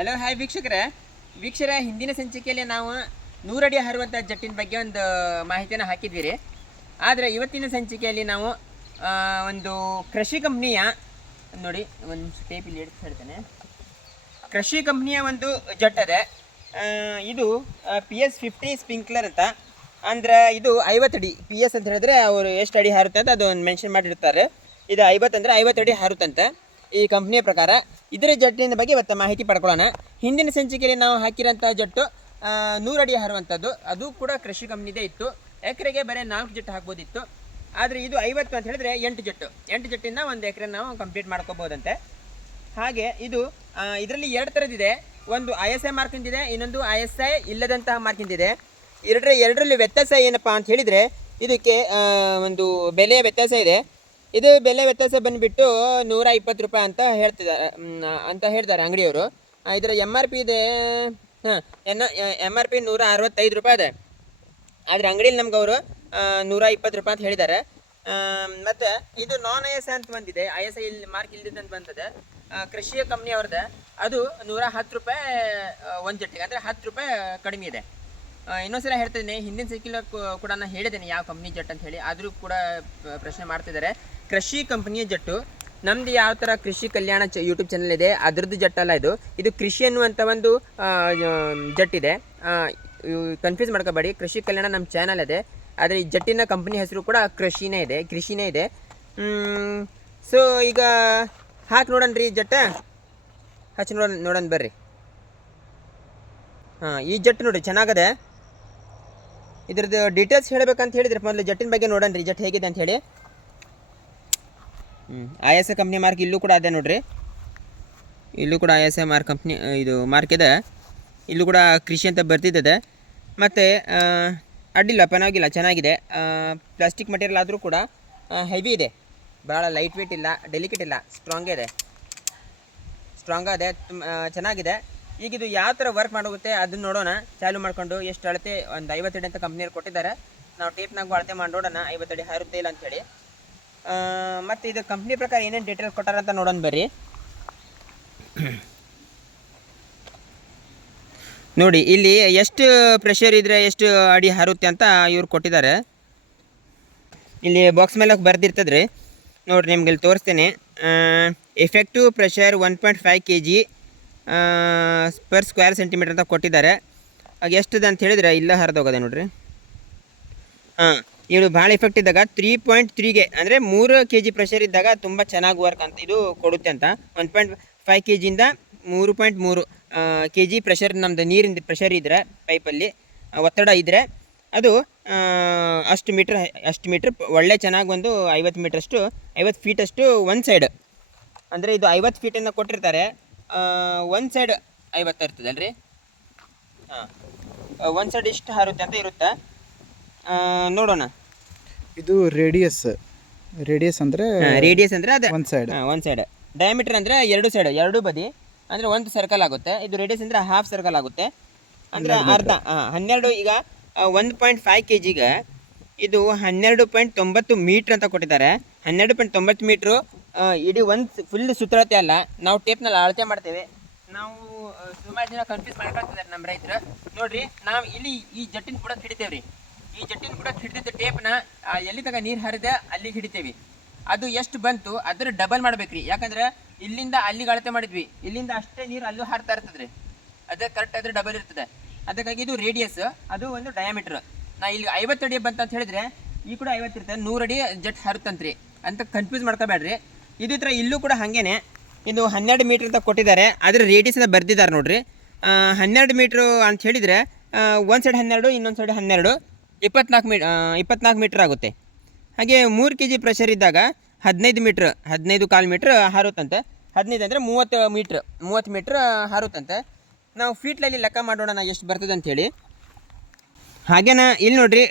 Hello, hi ವೀಕ್ಷಕರೇ. ವೀಕ್ಷರ, ಹಿಂದಿನ ಸಂಚಿಕೆಯಲ್ಲಿ ನಾವು ನೂರಡಿ ಹರುವಂಥ ಜಟ್ಟಿನ ಬಗ್ಗೆ ಒಂದು ಮಾಹಿತಿಯನ್ನು ಹಾಕಿದ್ದೀರಿ. ಆದರೆ ಇವತ್ತಿನ ಸಂಚಿಕೆಯಲ್ಲಿ ನಾವು ಒಂದು ಕೃಷಿ ಕಂಪ್ನಿಯ, ನೋಡಿ, ಒಂದು ಟೇಪ್ ಇಲ್ಲಿ ಎಡ್ಸ್ ಹೇಳ್ತೇನೆ. ಕೃಷಿ ಕಂಪ್ನಿಯ ಒಂದು ಜಟ್ ಇದೆ ಇದು ಪಿ ಎಸ್ ಫಿಫ್ಟಿ ಸ್ಪಿಂಕ್ಲರ್ ಅಂತ. ಅಂದರೆ ಇದು ಐವತ್ತು ಅಡಿ ಪಿ ಎಸ್ ಅಂತ ಹೇಳಿದ್ರೆ ಅವರು ಎಷ್ಟು ಅಡಿ ಹಾರುತ್ತೆ ಅಂತ ಅದು ಒಂದು ಮೆನ್ಷನ್ ಮಾಡಿರ್ತಾರೆ. ಇದು ಐವತ್ತು ಅಂದರೆ ಐವತ್ತು ಅಡಿ ಹಾರುತ್ತಂತೆ ಈ ಕಂಪ್ನಿಯ ಪ್ರಕಾರ. ಇದರ ಜಟ್ಟಿನ ಬಗ್ಗೆ ಇವತ್ತು ಮಾಹಿತಿ ಪಡ್ಕೊಳ್ಳೋಣ. ಹಿಂದಿನ ಸಂಚಿಕೆಯಲ್ಲಿ ನಾವು ಹಾಕಿರೋಂಥ ಜಟ್ಟು ನೂರಡಿ ಹರುವಂಥದ್ದು. ಅದು ಕೂಡ ಕೃಷಿ ಕಂಪ್ನಿದೇ ಇತ್ತು. ಎಕರೆಗೆ ಬರೀ ನಾಲ್ಕು ಜಟ್ಟು ಹಾಕ್ಬೋದಿತ್ತು. ಆದರೆ ಇದು ಐವತ್ತು ಅಂತ ಹೇಳಿದ್ರೆ ಎಂಟು ಜಟ್ಟು. ಎಂಟು ಜಟ್ಟಿಂದ ಒಂದು ಎಕರೆ ನಾವು ಕಂಪ್ಲೀಟ್ ಮಾಡ್ಕೋಬೋದಂತೆ ಹಾಗೆ ಇದು ಇದರಲ್ಲಿ ಎರಡು ಥರದಿದೆ ಒಂದು ಐ ಎಸ್ ಐ ಮಾರ್ಕಿಂದಿದೆ, ಇನ್ನೊಂದು ಐ ಎಸ್ ಐ ಇಲ್ಲದಂತಹ ಮಾರ್ಕಿಂದಿದೆ. ಎರಡರ ಎರಡರಲ್ಲಿ ವ್ಯತ್ಯಾಸ ಏನಪ್ಪ ಅಂತ ಹೇಳಿದರೆ, ಇದಕ್ಕೆ ಒಂದು ಬೆಲೆಯ ವ್ಯತ್ಯಾಸ ಇದೆ. ಇದು ಬೆಲೆ ವ್ಯತ್ಯಾಸ ಬಂದುಬಿಟ್ಟು ನೂರ ಇಪ್ಪತ್ತು ರೂಪಾಯಿ ಅಂತ ಹೇಳ್ತಿದ್ದಾರೆ ಅಂತ ಹೇಳ್ತಾರೆ ಅಂಗಡಿಯವರು. ಇದರ ಎಂ ಆರ್ ಪಿ ಇದೆ, ಹಾಂ, ಎನ್ ಎಂ ಆರ್ ಪಿ ನೂರ ಅರವತ್ತೈದು ರೂಪಾಯಿ ಇದೆ. ಆದರೆ ಅಂಗಡಿಯಲ್ಲಿ ನಮ್ಗೆ ಅವರು ನೂರ ಇಪ್ಪತ್ತು ರೂಪಾಯಿ ಅಂತ ಹೇಳಿದ್ದಾರೆ. ಮತ್ತು ಇದು ನಾನ್ ಐ ಎಸ್ ಐ ಅಂತ ಬಂದಿದೆ. ಐ ಎಸ್ ಐ ಇಲ್ಲಿ ಮಾರ್ಕ್ ಇಲ್ದಿದ್ದಂತ ಬಂದಿದೆ. ಕೃಷಿಯ ಕಂಪ್ನಿ ಅವ್ರದ್ದು. ಅದು ನೂರ ಹತ್ತು ರೂಪಾಯಿ ಒಂದು ಜಟ್ಟಿಗೆ ಅಂದರೆ ಹತ್ತು ರೂಪಾಯಿ ಕಡಿಮೆ ಇದೆ. ಇನ್ನೊಂದ್ಸಲ ಹೇಳ್ತಿದ್ದೀನಿ ಹಿಂದಿನ ಸೈಕಲ್ ಕೂಡ ನಾನು ಹೇಳಿದ್ದೇನೆ ಯಾವ ಕಂಪ್ನಿ ಜಟ್ ಅಂತ ಹೇಳಿ, ಆದರೂ ಕೂಡ ಪ್ರಶ್ನೆ ಮಾಡ್ತಿದ್ದಾರೆ. ಕೃಷಿ ಕಂಪನಿಯ ಜಟ್ಟು, ನಮ್ದು ಯಾವ ಥರ ಕೃಷಿ ಕಲ್ಯಾಣ ಚ ಯೂಟ್ಯೂಬ್ ಚಾನಲ್ ಇದೆ, ಅದರದ್ದು ಜಟ್ಟಲ್ಲ ಇದು. ಇದು ಕೃಷಿ ಅನ್ನುವಂಥ ಒಂದು ಜಟ್ ಇದೆ. ಕನ್ಫ್ಯೂಸ್ ಮಾಡ್ಕೋಬೇಡಿ, ಕೃಷಿ ಕಲ್ಯಾಣ ನಮ್ಮ ಚಾನಲ್ ಇದೆ ಆದರೆ ಈ ಜಟ್ಟಿನ ಕಂಪ್ನಿ ಹೆಸರು ಕೂಡ ಕೃಷಿನೇ ಇದೆ ಕೃಷಿನೇ ಇದೆ. ಸೊ ಈಗ ಹಾಕಿ ನೋಡೋಣ ರೀ ಜಟ್ಟ. ಹಚ್ಚಿ ನೋಡೋಣ ನೋಡೋಣ ಬರ್ರಿ. ಹಾಂ, ಈ ಜಟ್ ನೋಡಿರಿ, ಚೆನ್ನಾಗದೆ? ಇದ್ರದ್ದು ಡೀಟೇಲ್ಸ್ ಹೇಳಬೇಕಂತ ಹೇಳಿದ್ರೆ. ಮೊದಲು ಜಟ್ಟಿನ ಬಗ್ಗೆ ನೋಡೋಣ ರೀ. ಜಟ್ ಹೇಗಿದೆ ಅಂತ ಹೇಳಿ. ಹ್ಞೂ I S A company mark ಇಲ್ಲೂ ಕೂಡ ಅದೇ ನೋಡ್ರಿ. ಇಲ್ಲೂ ಕೂಡ I S A mark company ಇದು ಮಾರ್ಕ್ ಇದೆ. ಇಲ್ಲೂ ಕೂಡ ಕೃಷಿ ಅಂತ ಬರ್ತಿದ್ದದೆ. ಮತ್ತು ಅಡ್ಡಿಲ್ಲ, ಪರವಾಗಿಲ್ಲ, ಚೆನ್ನಾಗಿದೆ. ಪ್ಲಾಸ್ಟಿಕ್ ಮಟೀರಿಯಲ್ ಆದರೂ ಕೂಡ ಹೆವಿ ಇದೆ. ಭಾಳ ಲೈಟ್ ವೇಟ್ ಇಲ್ಲ ಡೆಲಿಕೇಟ್ ಇಲ್ಲ ಸ್ಟ್ರಾಂಗೇ ಇದೆ. ಸ್ಟ್ರಾಂಗ್ ಇದೆ ತುಂಬ ಚೆನ್ನಾಗಿದೆ. ಈಗ ಇದು ಯಾವ ಥರ ವರ್ಕ್ ಮಾಡೋಗುತ್ತೆ ಅದನ್ನ ನೋಡೋಣ. ಚಾಲು ಮಾಡಿಕೊಂಡು ಎಷ್ಟು ಅಳತೆ ಒಂದು ಐವತ್ತಡಿ ಅಂತ ಕಂಪ್ನಿಯವ್ರು ಕೊಟ್ಟಿದ್ದಾರೆ. ನಾವು ಟೇಪ್ನಾಗೂ ಅಳತೆ ಮಾಡಿ ನೋಡೋಣ ಐವತ್ತಡಿ ಹಾರುತ್ತೆ ಇಲ್ಲ ಅಂತೇಳಿ ಮತ್ತು ಇದು ಕಂಪ್ನಿ ಪ್ರಕಾರ ಏನೇನು ಡೀಟೇಲ್ಸ್ ಕೊಟ್ಟಾರ ಅಂತ ನೋಡೋಣ ಬರ್ರಿ. ನೋಡಿ, ಇಲ್ಲಿ ಎಷ್ಟು ಪ್ರೆಷರ್ ಇದ್ದರೆ ಎಷ್ಟು ಅಡಿ ಹಾರುತ್ತೆ ಅಂತ ಇವ್ರು ಕೊಟ್ಟಿದ್ದಾರೆ. ಇಲ್ಲಿ ಬಾಕ್ಸ್ ಮೇಲೆ ಬರ್ದಿರ್ತದೆ ರೀ ನೋಡಿರಿ, ನಿಮ್ಗೆ ಇಲ್ಲಿ ತೋರಿಸ್ತೇನೆ. Effective pressure one point five K G per square centimetre ಅಂತ ಕೊಟ್ಟಿದ್ದಾರೆ. ಆಗ ಎಷ್ಟಿದೆ ಅಂತ ಹೇಳಿದ್ರೆ ಇಲ್ಲ ಹರಿದೋಗದೆ ನೋಡಿರಿ. ಹಾಂ ಇದು ಭಾಳ ಎಫೆಕ್ಟ್ ಇದ್ದಾಗ ತ್ರೀ ಪಾಯಿಂಟ್ ತ್ರೀಗೆ ಅಂದರೆ ಮೂರು ಕೆ ಜಿ ಪ್ರೆಷರ್ ಇದ್ದಾಗ ತುಂಬ ಚೆನ್ನಾಗಿ ವರ್ಕ್ ಅಂತ ಇದು ಕೊಡುತ್ತೆ ಅಂತ. ಒನ್ ಪಾಯಿಂಟ್ ಫೈವ್ ಕೆ ಜಿಯಿಂದ ಮೂರು ಪಾಯಿಂಟ್ ಮೂರು ಕೆ ಜಿ ಪ್ರೆಷರ್ ನಮ್ಮದು ನೀರಿಂದ ಪ್ರೆಷರ್ ಇದ್ದರೆ ಪೈಪಲ್ಲಿ ಒತ್ತಡ ಇದ್ದರೆ ಅದು ಅಷ್ಟು ಮೀಟ್ರ್ ಅಷ್ಟು ಮೀಟ್ರ್ ಒಳ್ಳೆ ಚೆನ್ನಾಗಿ ಒಂದು ಐವತ್ತು ಮೀಟ್ರಷ್ಟು ಐವತ್ತು ಫೀಟಷ್ಟು ಒಂದು ಸೈಡ್ ಅಂದರೆ ಇದು ಐವತ್ತು ಫೀಟನ್ನು ಕೊಟ್ಟಿರ್ತಾರೆ. ಒಂದು ಸೈಡ್ ಐವತ್ತು ಇರ್ತದಲ್ರಿ? ಹಾಂ. ಒಂದು ಸೈಡ್ ಇಷ್ಟು ಹಾರುತ್ತೆ ಅಂತ ಇರುತ್ತೆ? ನೋಡೋಣ. ಇದು ರೇಡಿಯಸ್ ರೇಡಿಯಸ್ ಅಂದರೆ ರೇಡಿಯಸ್ ಅಂದರೆ ಅದೇ. ಒಂದು ಸೈಡ್ ಒಂದು ಸೈಡ್ ಡಯಾಮೀಟರ್ ಅಂದರೆ ಎರಡು ಸೈಡ್ ಎರಡು ಬದಿ. ಅಂದರೆ ಒಂದು ಸರ್ಕಲ್ ಆಗುತ್ತೆ. ಇದು ರೇಡಿಯಸ್ ಅಂದರೆ ಹಾಫ್ ಸರ್ಕಲ್ ಆಗುತ್ತೆ. ಅಂದರೆ ಅರ್ಧ ಹಾಂ ಹನ್ನೆರಡು ಈಗ ಒಂದು ಪಾಯಿಂಟ್ ಫೈವ್ ಕೆ ಜಿಗೆ ಇದು ಹನ್ನೆರಡು ಪಾಯಿಂಟ್ ತೊಂಬತ್ತು ಮೀಟ್ರ್ ಅಂತ ಕೊಟ್ಟಿದ್ದಾರೆ. ಹನ್ನೆರಡು ಪಾಯಿಂಟ್ ತೊಂಬತ್ತು ಮೀಟ್ರು ಇಡೀ ಒಂದು ಫುಲ್ ಸುತ್ತಳತೆ ಅಲ್ಲ. ನಾವು ಟೇಪ್ನಲ್ಲಿ ಅಳತೆ ಮಾಡ್ತೇವೆ. ನಾವು ಸುಮಾರು ಜನ ಕನ್ಫ್ಯೂಸ್ ಮಾಡ್ಕೊಳ್ತಿದ್ದಾರೆ ನಮ್ಮ ರೈತರು. ನೋಡ್ರಿ, ನಾವು ಇಲ್ಲಿ ಈ ಜಟ್ಟಿನ ಕೂಡ ಹಿಡಿತೇವೆ ರೀ ಈ ಜಟ್ಟಿನ ಕೂಡ ಹಿಡಿದಿದ್ದ ಟೇಪ್ನ ಎಲ್ಲಿ ತಗ ನೀರು ಹರಿದೆ ಅಲ್ಲಿಗೆ ಹಿಡಿತೇವಿ. ಅದು ಎಷ್ಟು ಬಂತು, ಅದರ ಡಬಲ್ ಮಾಡ್ಬೇಕ್ರಿ. ಯಾಕಂದ್ರೆ ಇಲ್ಲಿಂದ ಅಲ್ಲಿಗೆ ಅಳತೆ ಮಾಡಿದ್ವಿ. ಇಲ್ಲಿಂದ ಅಷ್ಟೇ ನೀರು ಅಲ್ಲೂ ಹಾರ್ತಾ ಇರ್ತದ್ರಿ. ಅದೇ ಕರೆಕ್ಟ್ ಅದ್ರ ಡಬಲ್ ಇರ್ತದೆ. ಅದಕ್ಕಾಗಿ ಇದು ರೇಡಿಯಸ್ ಅದು ಒಂದು ಡಯಾಮೀಟರ್ ನಾ ಇಲ್ಲಿ ಐವತ್ತು ಅಡಿ ಬಂತ ಅಂತ ಹೇಳಿದ್ರೆ, ಈ ಕೂಡ ಐವತ್ತು ಇರ್ತದೆ. ನೂರು ಅಡಿ ಜಟ್ ಹರುತ್ತಂತ್ರಿ. ಅಂತ ಕನ್ಫ್ಯೂಸ್ ಮಾಡ್ಕೋಬೇಡ್ರಿ. ಇದು ಥರ ಇಲ್ಲೂ ಕೂಡ ಹಾಗೇನೆ. ಇದು ಹನ್ನೆರಡು ಮೀಟ್ರ್ ಅಂತ ಕೊಟ್ಟಿದ್ದಾರೆ. ಅದ್ರ ಅಂತ ಬರ್ದಿದ್ದಾರೆ ನೋಡ್ರಿ. ಹನ್ನೆರಡು ಮೀಟ್ರು ಅಂತ ಹೇಳಿದರೆ ಒಂದು ಸೈಡ್ ಹನ್ನೆರಡು, ಇನ್ನೊಂದು ಸೈಡ್ ಹನ್ನೆರಡು. ಇಪ್ಪತ್ನಾಲ್ಕು ಮೀ ಇಪ್ಪತ್ನಾಲ್ಕು ಮೀಟ್ರ್ ಆಗುತ್ತೆ. ಹಾಗೆ ಮೂರು ಕೆ ಜಿ ಪ್ರೆಷರ್ ಇದ್ದಾಗ ಹದಿನೈದು ಮೀಟ್ರ್ ಹದಿನೈದು ಕಾಲು ಮೀಟ್ರ್ ಹಾರುತ್ತಂತೆ. ಹದಿನೈದು ಅಂದರೆ ಮೂವತ್ತು ಮೀಟ್ರ್ ಮೂವತ್ತು ಮೀಟ್ರ್ ಹಾರುತ್ತಂತೆ. ನಾವು ಫೀಟ್ಲಲ್ಲಿ ಲೆಕ್ಕ ಮಾಡೋಣ ಎಷ್ಟು ಬರ್ತದೆ ಅಂಥೇಳಿ ಹಾಗೇನ ಇಲ್ಲಿ ನೋಡ್ರಿ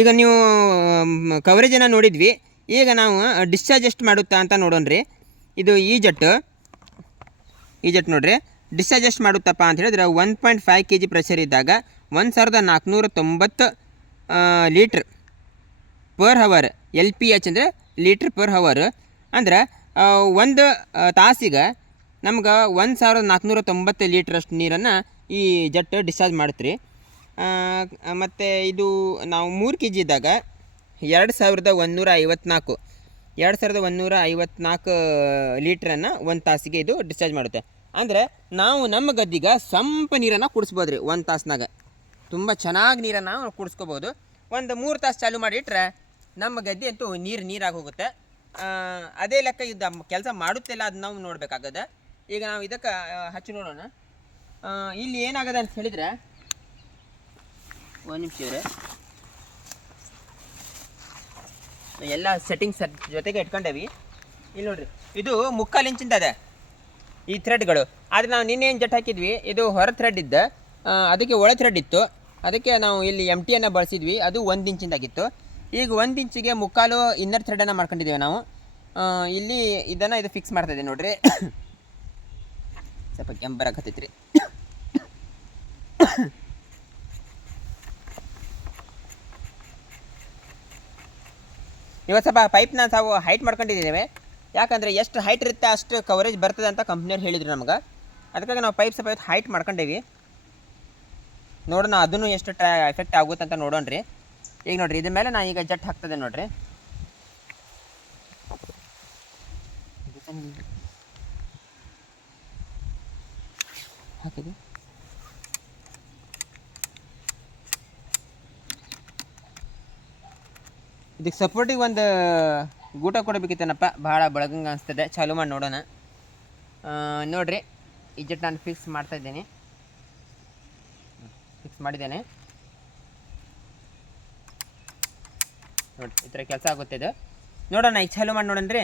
ಈಗ ನೀವು ಕವರೇಜನ್ನು ನೋಡಿದ್ವಿ. ಈಗ ನಾವು ಡಿಸ್ಚಾರ್ಜ್ ಎಷ್ಟು ಮಾಡುತ್ತಾ ಅಂತ ರೀ ಇದು ಈ ಜಟ್ ಈ ಜಟ್ ನೋಡ್ರಿ. ಡಿಸ್ಚಾರ್ಜ್ ಎಷ್ಟು ಮಾಡುತ್ತಪ್ಪ ಅಂತ ಹೇಳಿದ್ರೆ one point five K G pressure ಇದ್ದಾಗ ಒಂದು ಸಾವಿರದ ನಾಲ್ಕುನೂರ ತೊಂಬತ್ತು litre per hour L P H ಅಂದರೆ ಲೀಟ್ರ್ ಪರ್ ಹವರ್ ಅಂದ್ರೆ ಒಂದು ತಾಸಿಗೆ ನಮ್ಗೆ ಒಂದು ಸಾವಿರದ ನಾಲ್ಕುನೂರ ತೊಂಬತ್ತು ಲೀಟ್ರಷ್ಟು ನೀರನ್ನು ಈ ಜಟ್ ಡಿಸ್ಚಾರ್ಜ್ ಮಾಡುತ್ತೆ ರೀ ಮತ್ತು ಇದು ನಾವು ಮೂರು ಕೆ ಜಿ ಇದ್ದಾಗ ಎರಡು ಸಾವಿರದ ಒಂದುನೂರ ಐವತ್ನಾಲ್ಕು. ಎರಡು ಸಾವಿರದ ಒಂದುನೂರ ಐವತ್ನಾಲ್ಕು ಲೀಟ್ರನ್ನು ಒಂದು ತಾಸಿಗೆ ಇದು ಡಿಸ್ಚಾರ್ಜ್ ಮಾಡುತ್ತೆ. ಅಂದರೆ ನಾವು ನಮ್ಮ ಗದ್ದಿಗೆ ಸಂಪ ನೀರನ್ನು ಕುಡಿಸ್ಬೋದು ರೀ ಒಂದು ತಾಸ್ನಾಗ. ತುಂಬ ಚೆನ್ನಾಗಿ ನೀರನ್ನು ಕುಡಿಸ್ಕೋಬೋದು. ಒಂದು ಮೂರು ತಾಸು ಚಾಲು ಮಾಡಿಟ್ರೆ ನಮ್ಮ ಗದ್ದೆ ಅಂತೂ ನೀರು ನೀರಾಗಿ ಹೋಗುತ್ತೆ ಅದೇ ಲೆಕ್ಕ ಇದು ಕೆಲಸ ಮಾಡುತ್ತಿಲ್ಲ ಅದು ನಾವು ನೋಡಬೇಕಾಗದ ಈಗ ನಾವು ಇದಕ್ಕೆ ಹಚ್ಚಿ ನೋಡೋಣ. ಇಲ್ಲಿ ಏನಾಗದ ಅಂತ ಹೇಳಿದ್ರೆ, ಒಂದು ನಿಮಿಷ ಎಲ್ಲ ಸೆಟ್ಟಿಂಗ್ ಸೆಟ್ ಜೊತೆಗೆ ಇಟ್ಕೊಂಡೇವಿ. ಇಲ್ಲಿ ನೋಡ್ರಿ, ಇದು ಮುಕ್ಕಾಲು ಇಂಚಿಂದ ಅದ ಈ ಥ್ರೆಡ್ಗಳು ಆದರೆ ನಾವು ನಿನ್ನೆ ಏನು ಜಟ್ ಹಾಕಿದ್ವಿ, ಇದು ಹೊರ ಥ್ರೆಡ್ ಇದ್ದ ಅದಕ್ಕೆ ಒಳ ಥ್ರೆಡ್ ಇತ್ತು. ಅದಕ್ಕೆ ನಾವು ಇಲ್ಲಿ ಎಂ ಟಿಯನ್ನು ಬಳಸಿದ್ವಿ, ಅದು ಒಂದು ಇಂಚಿಂದಾಗಿತ್ತು ಈಗ ಒಂದು ಇಂಚಿಗೆ ಮುಕ್ಕಾಲು ಇನ್ನರ್ ಥ್ರೆಡನ್ನು ಮಾಡ್ಕೊಂಡಿದ್ದೇವೆ ನಾವು. ಇಲ್ಲಿ ಇದನ್ನು ಇದು ಫಿಕ್ಸ್ ಮಾಡ್ತಾ ಇದ್ದೀವಿ ನೋಡ್ರಿ. ಸ್ವಲ್ಪ ಕೆಂಬರಾಗತ್ತೈತ್ರಿ ಇವತ್ತು ಸ್ವಲ್ಪ ಪೈಪ್ನ ತಾವು ಹೈಟ್ ಮಾಡ್ಕೊಂಡಿದ್ದೇವೆ. ಯಾಕಂದರೆ ಎಷ್ಟು ಹೈಟ್ ಇರುತ್ತೆ ಅಷ್ಟು ಕವರೇಜ್ ಬರ್ತದೆ ಅಂತ ಕಂಪ್ನಿಯವ್ರು ಹೇಳಿದರು ನಮ್ಗೆ. ಅದಕ್ಕಾಗಿ ನಾವು ಪೈಪ್ ಸ್ವಲ್ಪ ಹೈಟ್ ಮಾಡ್ಕೊಂಡೇವಿ. ನೋಡೋಣ ಅದನ್ನು ಎಷ್ಟು ಟ್ರಾ ಎಫೆಕ್ಟ್ ಆಗುತ್ತೆ ಅಂತ ನೋಡೋಣ ರೀ. ಈಗ ನೋಡಿರಿ, ಇದ್ರ ಮೇಲೆ ನಾನು ಈಗ ಜಟ್ ಹಾಕ್ತದೆ ನೋಡಿರಿ. ಹಾಕಿದೆ ಇದಕ್ಕೆ ಸಪೋರ್ಟಿಗೆ ಒಂದು ಗೂಟ ಕೊಡಬೇಕಿತ್ತೇನಪ್ಪ? ಭಾಳ ಬೆಳಗಂಗೆ ಅನಿಸ್ತದೆ. ಚಾಲು ಮಾಡಿ ನೋಡೋಣ. ನೋಡಿರಿ, ಈ ನಾನು ಫಿಕ್ಸ್ ಮಾಡ್ತಾ ಇದ್ದೀನಿ. ಫಿಕ್ಸ್ ಮಾಡಿದ್ದೇನೆ. ನೋಡಿ ಈ ಥರ ಕೆಲಸ ಆಗುತ್ತೆ ಇದು. ನೋಡೋಣ ಈಗ ಚಾಲು ಮಾಡಿ ನೋಡೋಣ ರೀ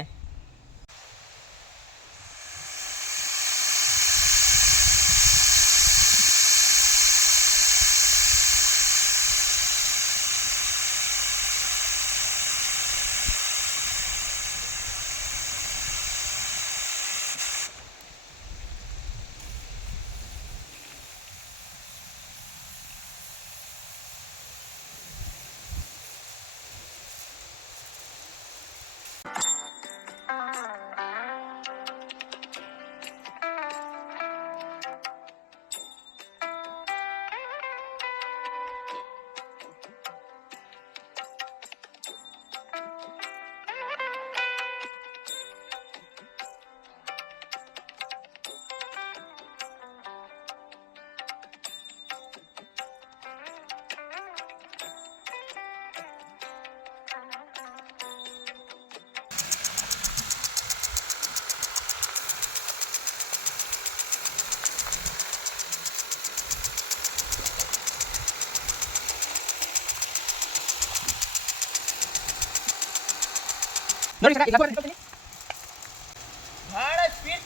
ಭಾಳ ಸ್ಪೀಡ್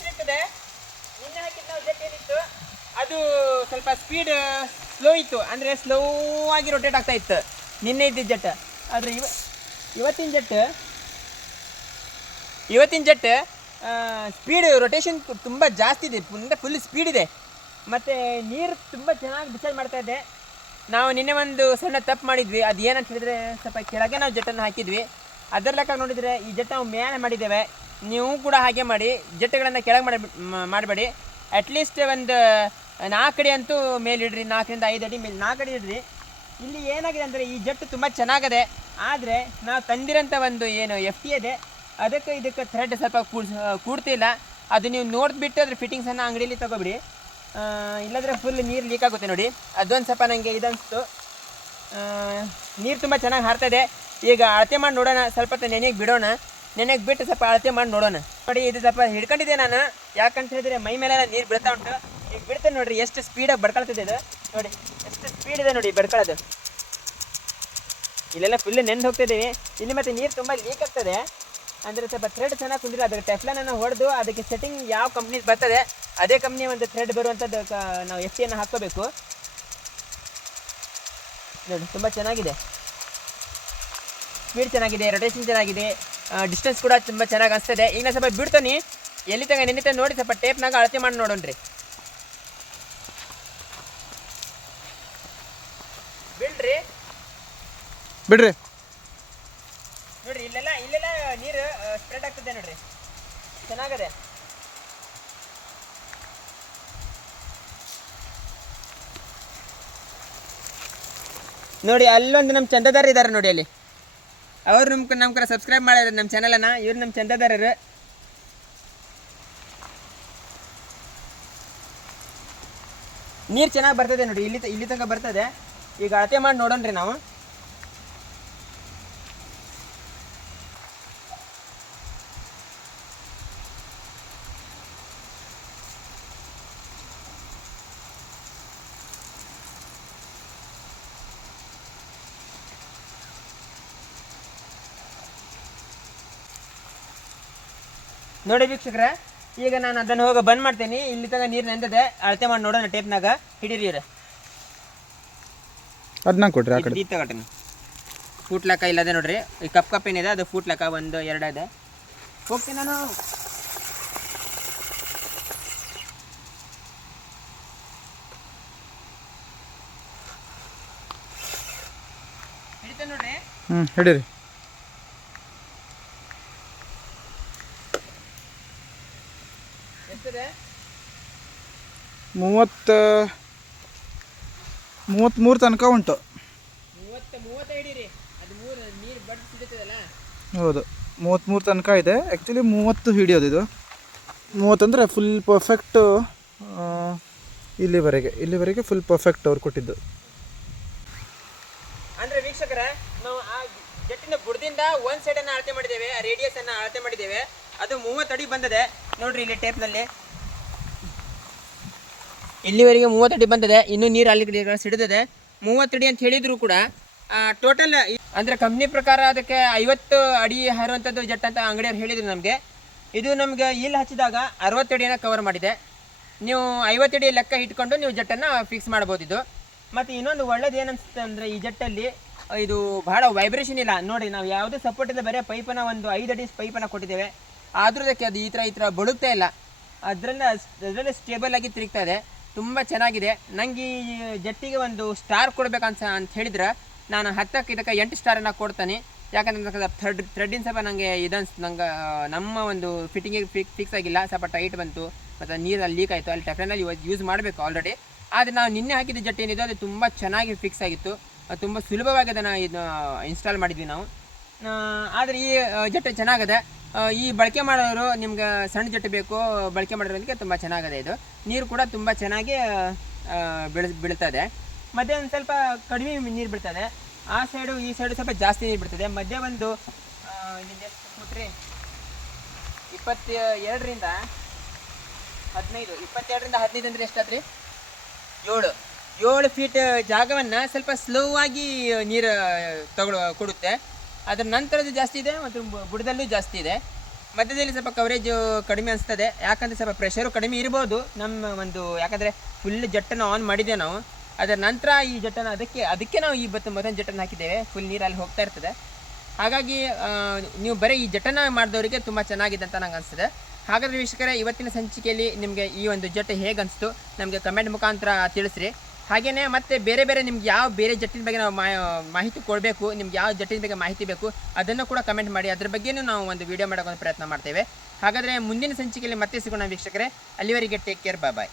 ನಿನ್ನೆ ಜೆಟ್ ಏನಿತ್ತು, ಅದು ಸ್ವಲ್ಪ ಸ್ಪೀಡ್ ಸ್ಲೋ ಇತ್ತು. ಅಂದರೆ ಸ್ಲೋ ಆಗಿ ರೊಟೇಟ್ ಆಗ್ತಾ ಇತ್ತು. ನಿನ್ನೆ ಇದ್ದಿದ್ದ ಜೆಟ್. ಆದರೆ ಇವ, ಇವತ್ತಿನ ಜೆಟ್ ಇವತ್ತಿನ ಜೆಟ್ ಸ್ಪೀಡ್ ರೊಟೇಷನ್ ತುಂಬ ಜಾಸ್ತಿ ಇದೆ. ಮುಂದೆ ಫುಲ್ ಸ್ಪೀಡ್ ಇದೆ. ಮತ್ತು ನೀರು ತುಂಬ ಚೆನ್ನಾಗಿ ಡಿಸೈಡ್ ಮಾಡ್ತಾ ಇದೆ. ನಾವು ನಿನ್ನೆ ಒಂದು ಸಣ್ಣ ತಪ್ಪು ಮಾಡಿದ್ವಿ. ಅದು ಏನಂತ ಹೇಳಿದ್ರೆ ಸ್ವಲ್ಪ ಕೆಳಗೆ ನಾವು ಜಟ್ಟನ್ನು ಹಾಕಿದ್ವಿ. ಅದರ ಲೆಕ್ಕ ನೋಡಿದರೆ ಈ ಜೆಟ್ ನಾವು ಮೇಲೆ ಮಾಡಿದ್ದೇವೆ. ನೀವು ಕೂಡ ಹಾಗೆ ಮಾಡಿ ಜೆಟ್ಗಳನ್ನು ಕೆಳಗೆ ಮಾಡಿ ಮಾಡಬೇಡಿ. ಅಟ್ಲೀಸ್ಟ್ ಒಂದು ನಾಲ್ಕು ಅಡಿ ಅಂತೂ ಮೇಲಿಡ್ರಿ, ನಾಲ್ಕರಿಂದ ಐದು ಅಡಿ ಮೇಲೆ, ನಾಲ್ಕು ಇಡ್ರಿ. ಇಲ್ಲಿ ಏನಾಗಿದೆ ಅಂದರೆ ಈ ಜಟ್ಟು ತುಂಬ ಚೆನ್ನಾಗಿದೆ, ಆದರೆ ನಾವು ತಂದಿರೋಂಥ ಒಂದು ಏನು ಎಫ್ ಟಿ ಇದೆ, ಅದಕ್ಕೆ ಇದಕ್ಕೆ ಥ್ರೆಡ್ ಸ್ವಲ್ಪ ಕೂಡ್ಸ್ ಕೂಡ್ತಿಲ್ಲ ಅದು ನೀವು ನೋಡಿಬಿಟ್ಟು ಅದ್ರ ಫಿಟ್ಟಿಂಗ್ಸನ್ನು ಅಂಗಡಿಯಲ್ಲಿ ತೊಗೊಬಿಡಿ. ಇಲ್ಲದ್ರೆ ಫುಲ್ ನೀರು ಲೀಕ್ ಆಗುತ್ತೆ ನೋಡಿ. ಅದೊಂದು ಸ್ವಲ್ಪ ನನಗೆ ಇದನ್ನಿಸ್ತು ನೀರು ತುಂಬ ಚೆನ್ನಾಗಿ ಹಾರ್ತಾ ಈಗ ಅಳತೆ ಮಾಡಿ ನೋಡೋಣ, ಸ್ವಲ್ಪ ಹೊತ್ತು ನೆನೆಗೆ ಬಿಡೋಣ. ನೆನೆಗೆ ಬಿಟ್ಟು ಸ್ವಲ್ಪ ಅಳತೆ ಮಾಡಿ ನೋಡೋಣ. ನೋಡಿ, ಇದು ಸ್ವಲ್ಪ ಹಿಡ್ಕೊಂಡಿದ್ದೆ ನಾನು. ಯಾಕಂತ ಹೇಳಿದರೆ ಮೈ ಮೇಲೆ ನೀರು ಬೀಳ್ತಾ ಉಂಟು. ಈಗ ಬಿಡ್ತೇನೆ ನೋಡಿರಿ, ಎಷ್ಟು ಸ್ಪೀಡಾಗಿ ಬಡ್ಕೊಳ್ತಿದೆ ಇದು. ನೋಡಿ, ಎಷ್ಟು ಸ್ಪೀಡ್ ಇದೆ ನೋಡಿ ಬಡ್ಕೊಳ್ಳೋದು ಇಲ್ಲೆಲ್ಲ ಫುಲ್ ನೆಂದು ಹೋಗ್ತಿದ್ದೀವಿ. ಇಲ್ಲಿ ಮತ್ತೆ ನೀರು ತುಂಬ ಲೀಕ್ ಆಗ್ತದೆ. ಅಂದರೆ ಸ್ವಲ್ಪ ಥ್ರೆಡ್ ಚೆನ್ನಾಗಿ ಕುಂದಿಲ್ಲ. ಅದಕ್ಕೆ ಟೆಫ್ಲನನ್ನು ಹೊಡೆದು ಅದಕ್ಕೆ ಸೆಟ್ಟಿಂಗ್ ಯಾವ ಕಂಪ್ನಿದು ಬರ್ತದೆ, ಅದೇ ಕಂಪ್ನಿ ಒಂದು ಥ್ರೆಡ್ ಬರುವಂಥದ್ದು ನಾವು ಎಫ್ ಸಿಯನ್ನು ಹಾಕ್ಕೋಬೇಕು. ನೋಡಿ ತುಂಬ ಚೆನ್ನಾಗಿದೆ. ಸ್ಪೀಡ್ ಚೆನ್ನಾಗಿದೆ ರೊಟೇಷನ್ ಚೆನ್ನಾಗಿದೆ. ಡಿಸ್ಟೆನ್ಸ್ ಕೂಡ ತುಂಬ ಚೆನ್ನಾಗಿ ಅನಿಸ್ತದೆ. ಈಗ ನಾನು ಸ್ವಲ್ಪ ಬಿಡ್ತಾನೆ. ಎಲ್ಲಿ ತಂಗ ನಿನ್ನೆ ನೋಡಿ ಸ್ವಲ್ಪ ಟೇಪ್ನಾಗ ಅಳತೆ ಮಾಡಿ ನೋಡೋಣ್ರಿ ಬಿಡ್ರಿ. ಬಿಡ್ರಿ. ನೋಡ್ರಿ ಇಲ್ಲೆಲ್ಲ ಇಲ್ಲೆಲ್ಲ ನೀರು ಸ್ಪ್ರೆಡ್ ಆಗ್ತದೆ ನೋಡ್ರಿ. ಚೆನ್ನಾಗದೆ. ನೋಡಿ, ಅಲ್ಲೊಂದು ನಮ್ಮ ಚಂದದಾರ ಇದ್ದಾರೆ ನೋಡಿ ಅಲ್ಲಿ. ಅವರು ನಮ್ ನಮ್ಮ ಕಡೆ ಸಬ್ಸ್ಕ್ರೈಬ್ ಮಾಡಿದ್ರು ನಮ್ಮ ಚಾನಲನ್ನು ಇವ್ರು ನಮ್ಮ ಚಂದದಾರರು. ನೀರು ಚೆನ್ನಾಗಿ ಬರ್ತದೆ ನೋಡಿ, ಇಲ್ಲಿ ಇಲ್ಲಿ ತನಕ ಬರ್ತದೆ. ಈಗ ಅಳತೆ ಮಾಡಿ ನೋಡೋಣ ರೀ ನಾವು. ನೋಡಿ ವೀಕ್ಷಕ್ರೆ ಈಗ ನಾನು ಅದನ್ನು ಹೋಗಿ ಬಂದ್ ಮಾಡ್ತೀನಿ. ಇಲ್ಲಿ ತಗ ನೀರು ನೆಂದಿದೆ. ಅಳತೆ ಮಾಡಿ ನೋಡೋಣ ಟೇಪ್ನಾಗ ಹಿಡೀರಿ ಇವ್ರೆ. ಅದನ್ನ ಕೊಡ್ರಿ ಆ ಕಡೆ. ಇದು ತಗೊಳ್ರಿ ಫೂಟ್ ಲೆಕ್ಕ ಇಲ್ಲದೆ ನೋಡ್ರಿ. ಈ ಕಪ್ ಕಪ್ ಏನಿದೆ ಅದು ಫೂಟ್ ಲೆಕ್ಕ ಒಂದು ಎರಡು ಇದೆ. ಹೋಗ್ತೀನಿ ನಾನು. ಹಿಡಿತೇನೆ ನೋಡ್ರಿ. ಹ್ಞೂ ಹಿಡೀರಿ. ಮೂವತ್ತು ಮೂವತ್ತ್ಮೂರು ತನಕ ಉಂಟು. ಹೌದು ಮೂವತ್ತ್ಮೂರು ತನಕ ಇದೆ. ಆ್ಯಕ್ಚುಲಿ ಮೂವತ್ತು ಹಿಡಿಯೋದು ಇದು. ಮೂವತ್ತಂದರೆ ಫುಲ್ ಪರ್ಫೆಕ್ಟು ಇಲ್ಲಿವರೆಗೆ ಇಲ್ಲಿವರೆಗೆ ಫುಲ್ ಪರ್ಫೆಕ್ಟ್ ಅವ್ರು ಕೊಟ್ಟಿದ್ದು. ಅಂದ್ರೆ ವೀಕ್ಷಕರೇ ನಾವು ಆ ಜಟ್ಟಿನ ಬುಡದಿಂದ ಒಂದು ಸೈಡ್ ಅನ್ನ ಅಳತೆ ಮಾಡಿದ್ದೇವೆ ರೇಡಿಯಸನ್ನು ಅಳತೆ ಮಾಡಿದ್ದೇವೆ. ಅದು ಮೂವತ್ತು ಅಡಿ ಬಂದಿದೆ. ನೋಡ್ರಿ ಇಲ್ಲಿ ಟೇಪ್ನಲ್ಲಿ ಇಲ್ಲಿವರೆಗೆ ಮೂವತ್ತು ಅಡಿ ಬಂದಿದೆ, ಇನ್ನು ನೀರು ಅಲ್ಲಿ ಸಿಡಿದಿದೆ. ಮೂವತ್ತು ಅಡಿ ಅಂತ ಹೇಳಿದ್ರು ಕೂಡ ಟೋಟಲ್ ಅಂದ್ರೆ ಕಂಪ್ನಿ ಪ್ರಕಾರ ಅದಕ್ಕೆ ಐವತ್ತು ಅಡಿ ಹಾರುವಂಥದ್ದು ಜಟ್ ಅಂತ ಅಂಗಡಿಯವ್ರು ಹೇಳಿದ್ರು ನಮಗೆ. ಇದು ನಮ್ಗೆ ಇಲ್ಲಿ ಹಚ್ಚಿದಾಗ ಅರವತ್ತು ಅಡಿಯನ್ನು ಕವರ್ ಮಾಡಿದೆ. ನೀವು ಐವತ್ತು ಅಡಿ ಲೆಕ್ಕ ಇಟ್ಕೊಂಡು ನೀವು ಜಟ್ಟನ್ನು ಫಿಕ್ಸ್ ಮಾಡ್ಬೋದು ಇದು. ಮತ್ತು ಇನ್ನೊಂದು ಒಳ್ಳೇದು ಏನನ್ಸುತ್ತೆ ಅಂದರೆ ಈ ಜಟ್ಟಲ್ಲಿ, ಇದು ಬಹಳ ವೈಬ್ರೇಷನ್ ಇಲ್ಲ. ನೋಡಿ, ನಾವು ಯಾವುದೇ ಸಪೋರ್ಟ್ ಬರೀ ಪೈಪನ್ನು ಒಂದು ಐದು ಅಡಿ ಪೈಪನ್ನು ಕೊಟ್ಟಿದ್ದೇವೆ. ಆದ್ರೂ ಅದಕ್ಕೆ ಅದು ಈ ಥರ ಈ ಥರ ಬಳುಕ್ತಾ ಇಲ್ಲ. ಅದರಲ್ಲೇ ಅದರಲ್ಲೇ ಸ್ಟೇಬಲ್ ಆಗಿ ತಿರುಗ್ತಾ ಇದೆ. ತುಂಬ ಚೆನ್ನಾಗಿದೆ. ನಂಗೆ ಈ ಜಟ್ಟಿಗೆ ಒಂದು ಸ್ಟಾರ್ ಕೊಡಬೇಕಂತ ಅಂತ ಹೇಳಿದ್ರೆ ನಾನು ಹತ್ತಕ್ಕೆ ಇದಕ್ಕೆ ಎಂಟು ಸ್ಟಾರನ್ನು ಕೊಡ್ತೇನೆ. ಯಾಕಂದ್ರೆ ಥ್ರೆಡ್ ಥ್ರೆಡ್ಡಿನ ಸ್ವಲ್ಪ ನನಗೆ ಇದನ್ಸ್ ನಂಗೆ ನಮ್ಮ ಒಂದು ಫಿಟ್ಟಿಂಗಿಗೆ ಫಿಕ್ ಫಿಕ್ಸ್ ಆಗಿಲ್ಲ. ಸ್ವಲ್ಪ ಟೈಟ್ ಬಂತು. ಮತ್ತು ನೀರಲ್ಲಿ ಲೀಕ್ ಆಯಿತು. ಅಲ್ಲಿ ಟೆಫ್ರೆನಲ್ಲಿ ಯೂಸ್ ಮಾಡಬೇಕು ಆಲ್ರೆಡಿ ಆದರೆ ನಾವು ನಿನ್ನೆ ಹಾಕಿದ ಜಟ್ಟಿ ಏನಿದೆ, ಅದು ತುಂಬ ಚೆನ್ನಾಗಿ ಫಿಕ್ಸ್ ಆಗಿತ್ತು. ತುಂಬ ಸುಲಭವಾಗಿ ಅದನ್ನು ಇದು ಇನ್ಸ್ಟಾಲ್ ಮಾಡಿದ್ವಿ ನಾವು. ಆದರೆ ಈ ಜಟ್ಟೆ ಚೆನ್ನಾಗಿದೆ ಈ ಬಳಕೆ ಮಾಡೋರು ನಿಮ್ಗೆ ಸಣ್ಣ ಜಟ್ಟು ಬೇಕು, ಬಳಕೆ ಮಾಡೋದಕ್ಕೆ ತುಂಬ ಚೆನ್ನಾಗಿದೆ ಇದು. ನೀರು ಕೂಡ ತುಂಬ ಚೆನ್ನಾಗಿ ಬೆಳೆ, ಬೀಳ್ತದೆ. ಮಧ್ಯೆ ಒಂದು ಸ್ವಲ್ಪ ಕಡಿಮೆ ನೀರು ಬಿಡ್ತದೆ ಆ ಸೈಡು ಈ ಸೈಡು ಸ್ವಲ್ಪ ಜಾಸ್ತಿ ನೀರು ಬಿಡ್ತದೆ ಮಧ್ಯೆ ಒಂದು ಕೊಟ್ರಿ ಇಪ್ಪತ್ತ ಎರಡರಿಂದ ಹದಿನೈದು. ಇಪ್ಪತ್ತೆರಡರಿಂದ ಹದಿನೈದು ಅಂದರೆ ಎಷ್ಟಾದ್ರಿ? ಏಳು. ಏಳು ಫೀಟ್ ಜಾಗವನ್ನು ಸ್ವಲ್ಪ ಸ್ಲೋ ಆಗಿ ನೀರು ತಗೊಳ್ಳೋ ಕೊಡುತ್ತೆ. ಅದರ ನಂತರದ್ದು ಜಾಸ್ತಿ ಇದೆ ಮತ್ತು ಬುಡದಲ್ಲೂ ಜಾಸ್ತಿ ಇದೆ. ಮಧ್ಯದಲ್ಲಿ ಸ್ವಲ್ಪ ಕವರೇಜು ಕಡಿಮೆ ಅನಿಸ್ತದೆ ಯಾಕಂದರೆ ಸ್ವಲ್ಪ ಪ್ರೆಷರು ಕಡಿಮೆ ಇರ್ಬೋದು. ನಮ್ಮ ಒಂದು, ಯಾಕಂದರೆ ಫುಲ್ ಜಟ್ಟನ್ನು ಆನ್ ಮಾಡಿದ್ದೇವೆ ನಾವು. ಅದರ ನಂತರ ಈ ಜಟ್ಟನ್ನು ಅದಕ್ಕೆ ಅದಕ್ಕೆ ನಾವು ಈ ಬತ್ತು ಮೊದಲ ಜಟ್ಟನ್ನು ಹಾಕಿದ್ದೇವೆ. ಫುಲ್ ನೀರಲ್ಲಿ ಹೋಗ್ತಾ ಇರ್ತದೆ. ಹಾಗಾಗಿ ನೀವು ಬರೀ ಈ ಜಟ್ಟನ ಮಾಡಿದವರಿಗೆ ತುಂಬ ಚೆನ್ನಾಗಿದೆ ಅಂತ ನಂಗೆ ಅನಿಸ್ತದೆ ಹಾಗಾದರೆ ವೀಕ್ಷಕರೇ, ಇವತ್ತಿನ ಸಂಚಿಕೆಯಲ್ಲಿ ನಿಮಗೆ ಈ ಒಂದು ಜಟ್ ಹೇಗೆ ಅನಿಸ್ತು ನಮಗೆ ಕಮೆಂಟ್ ಮುಖಾಂತರ ತಿಳಿಸ್ರಿ. ಹಾಗೆಯೇ ಮತ್ತೆ ಬೇರೆ ಬೇರೆ ನಿಮ್ಗೆ ಯಾವ ಬೇರೆ ಜಟ್ಟಿನ ಬಗ್ಗೆ ನಾವು ಮಾಹಿತಿ ಕೊಡಬೇಕು, ನಿಮ್ಗೆ ಯಾವ ಜಟ್ಟಿನ ಬಗ್ಗೆ ಮಾಹಿತಿ ಬೇಕು, ಅದನ್ನು ಕೂಡ ಕಮೆಂಟ್ ಮಾಡಿ. ಅದ್ರ ಬಗ್ಗೆನೂ ನಾವು ಒಂದು ವಿಡಿಯೋ ಮಾಡೋಕೆ ಒಂದು ಪ್ರಯತ್ನ ಮಾಡ್ತೇವೆ. ಹಾಗಾದರೆ ಮುಂದಿನ ಸಂಚಿಕೆಯಲ್ಲಿ ಮತ್ತೆ ಸಿಗೋಣ ವೀಕ್ಷಕರೇ. ಅಲ್ಲಿವರೆಗೆ ಟೇಕ್ ಕೇರ್ ಬಾಯ್